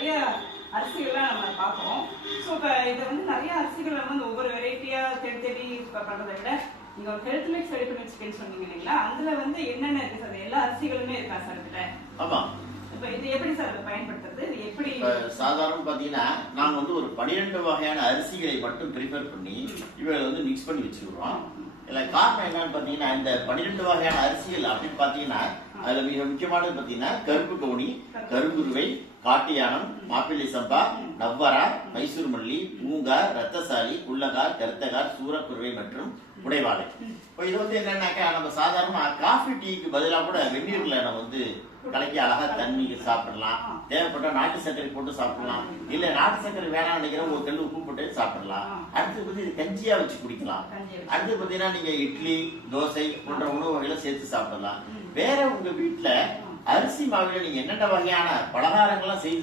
நிறைய அரிசிகள்லாம் நம்ம பார்ப்போம். ஸோ இப்போ இதை வந்து நிறைய அரிசிகள் நம்ம வந்து ஒவ்வொரு வெரைட்டியா தேடி தேடி பண்றதை விட நீங்க ஒரு ஹெல்த் மிக்ஸ் ரெடி பண்ணி வச்சுக்கேன்னு சொன்னீங்க இல்லைங்களா? அதுல வந்து என்னென்ன இருக்கு சார்? எல்லா அரிசிகளுமே இருக்கா சார் கிட்ட? ஆமா. இப்ப இது எப்படி சார் அதை பயன்படுத்துறது? இது எப்படி? சாதாரண பாத்தீங்கன்னா நாங்க வந்து ஒரு 12 வகையான அரிசிகளை மட்டும் ப்ரிப்பேர் பண்ணி இவங்களை வந்து மிக்ஸ் பண்ணி வச்சிருக்கிறோம். இல்ல காரணம் என்னன்னு பாத்தீங்கன்னா இந்த 12 வகையான அரிசிகள் அப்படின்னு பாத்தீங்கன்னா அதுல மிக முக்கியமானது பாத்தீங்கன்னா கருப்பு கவுனி, கருங்குருவை, காட்டியானம், மாப்பிள்ளை சம்பா, நவ்வரா, மைசூர் மல்லி, பூங்கார், ரத்தசாலி, குள்ளகார், கருத்தகார், சூரக்குருவை மற்றும் உடைவாளை. இப்போ இது வந்து என்னன்னாக்கா நம்ம சாதாரணமா காஃபி டீக்கு பதிலாக கூட வெந்நீர்ல நம்ம வந்து கலக்கி அழகா தண்ணி சாப்பிடலாம். தேவைப்பட்ட நாட்டு சர்க்கரை போட்டு சாப்பிடலாம். இல்ல நாட்டு சர்க்கரை வேணாம் நினைக்கிற ஒரு கல் உப்பு போட்டு சாப்பிடலாம். அடுத்து வந்து இது கஞ்சியா வச்சு குடிக்கலாம். அடுத்து பாத்தீங்கன்னா நீங்க இட்லி, தோசை போன்ற உணவு வகைகளை சேர்த்து சாப்பிடலாம். வேற உங்க வீட்டுல அரிசி மாவுல நீங்க என்னென்ன வகையான பலகாரங்கள்லாம் செய்து